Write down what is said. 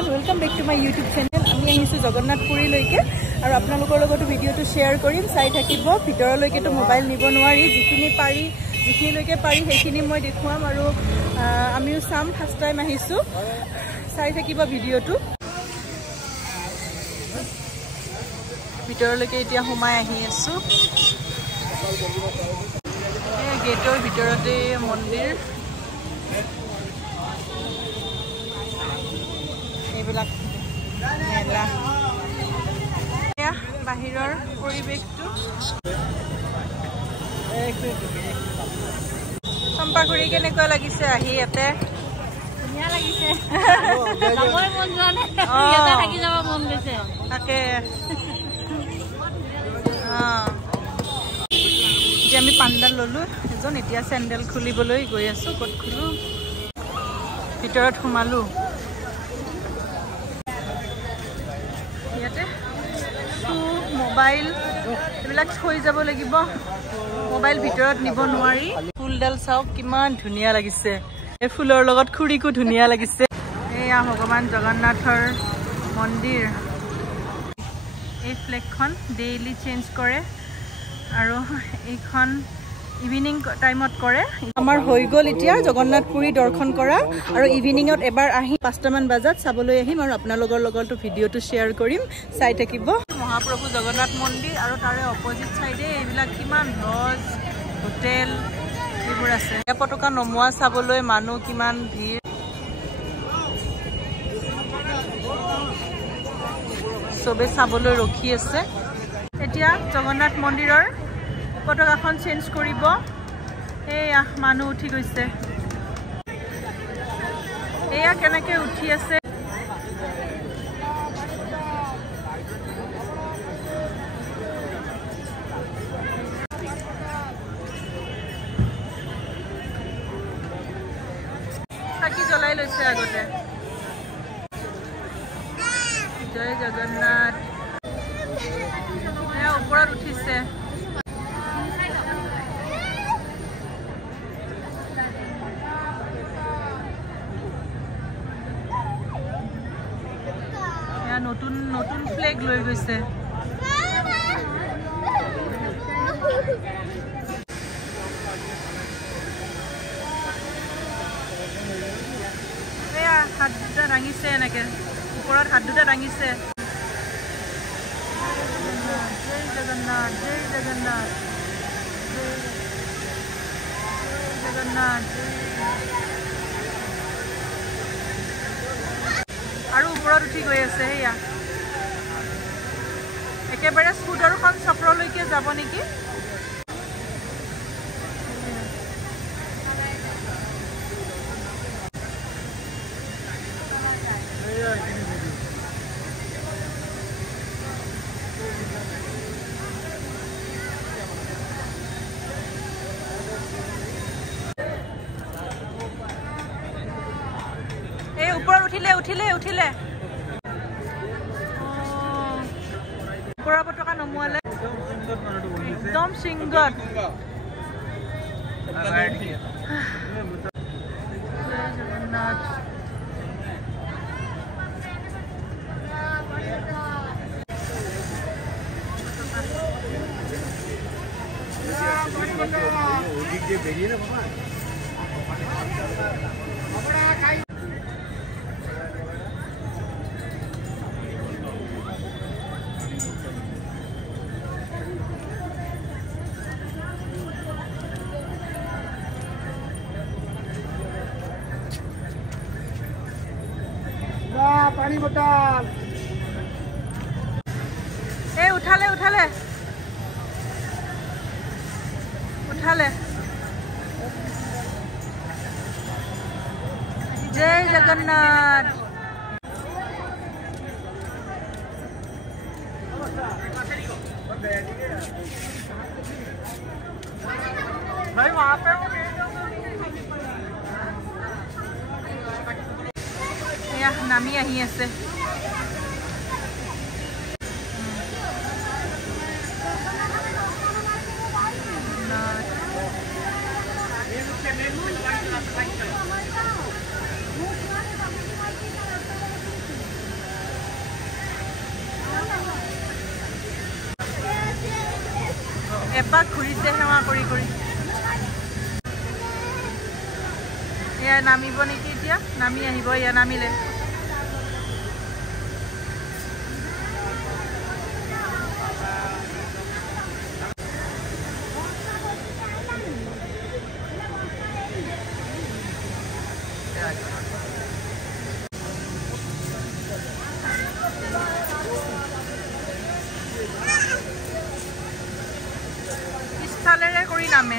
everyone, welcome back to my YouTube channel. আমি আহিছো জগন্নাথপুৰী লৈকে আৰু আপোনালোকৰ লগত ভিডিওটো শেয়াৰ কৰিম চাই থাকিব ভিতৰলৈকে তো মোবাইল নিব নোৱাৰি যিখিনি লৈকে পাৰি সেইখিনি মই দেখুৱাম আৰু আমিও সাম ফাৰ্স্ট টাইম আহিছো চাই থাকিব ভিডিওটো ভিতৰলৈকে এতিয়া সোমাই আহি আছো এই গেটৰ ভিতৰতে মন্দিৰ এইবিলাক মেলা বাহিৰৰ পৰিৱেশটো চম্পাগুৰি কেনেকুৱা লাগিছে আহি ইয়াতে ধুনীয়া লাগিছে যাবই মন যোৱা নাই ইয়াতে থাকি যাব মন গৈছে তাকে এতিয়া আমি পাণ্ডাল ললো এজন এতিয়া চেণ্ডেল খুলিবলৈ গৈ আছো ক'ত খুলো ভিতৰত সোমালো ইয়াতে মোবাইল এইবিলাক থৈ যাব লাগিব মোবাইল ভিতৰত নিব নোৱাৰি ফুলডাল চাওক কিমান ধুনীয়া লাগিছে এই ফুলৰ লগত খুৰিকো ধুনীয়া লাগিছে এয়া ভগৱান জগন্নাথৰ মন্দিৰ এই ফ্লেগখন ডেইলি চেঞ্জ কৰে আৰু এইখন ইভিনিং টাইমত কৰে আমাৰ হৈ গ'ল এতিয়া জগন্নাথপুৰী দৰ্শন কৰা আৰু ইভিনিঙত এবাৰ আহি 5টা মান বজাত চাবলৈ আহিম আৰু আপোনালোকৰ লগতো ভিডিওটো শেয়াৰ কৰিম চাই থাকিব মহাপ্ৰভু জগন্নাথ মন্দিৰ আৰু তাৰে অপজিট সাইডে এইবিলাক কিমান লজ হোটেল এইবোৰ আছে পতাকা নমোৱা চাবলৈ মানুহ কিমান ভিৰ সবে চাবলৈ ৰখি আছে এতিয়া জগন্নাথ মন্দিৰৰ পতাকাখন চেঞ্জ কৰিব এয়া মানুহ উঠি গৈছে এয়া কেনেকৈ উঠি আছে চাকি জ্বলাই লৈছে আগতে জয় জগন্নাথ এয়া ওপৰত উঠিছে নতুন নতুন ফ্লেগ লৈ গৈছে এয়া হাত দুটা দাঙিছে এনেকে ওপৰত হাত দুটা দাঙিছে জয় জগন্নাথ জয় জগন্নাথ জয় জগন্নাথ আৰু ওপৰত উঠি গৈ আছে এয়া একেবাৰে সুদৰ্শন চক্ৰলৈকে যাব নেকি এই ওপৰত উঠিলে ওপৰৰ পতাকা নমোৱালে একদম সিংগত জগন্নাথ পানী বটল এই উঠালে জয় জগন্নাথ भाई वहां पे নামি আহি আছে এপাক ঘূৰিছে সেৱা কৰি কৰি। এয়া নামিব নেকি এতিয়া? নামি আহিব, এয়া নামিলে। পিছফালেৰে কৰি নামে।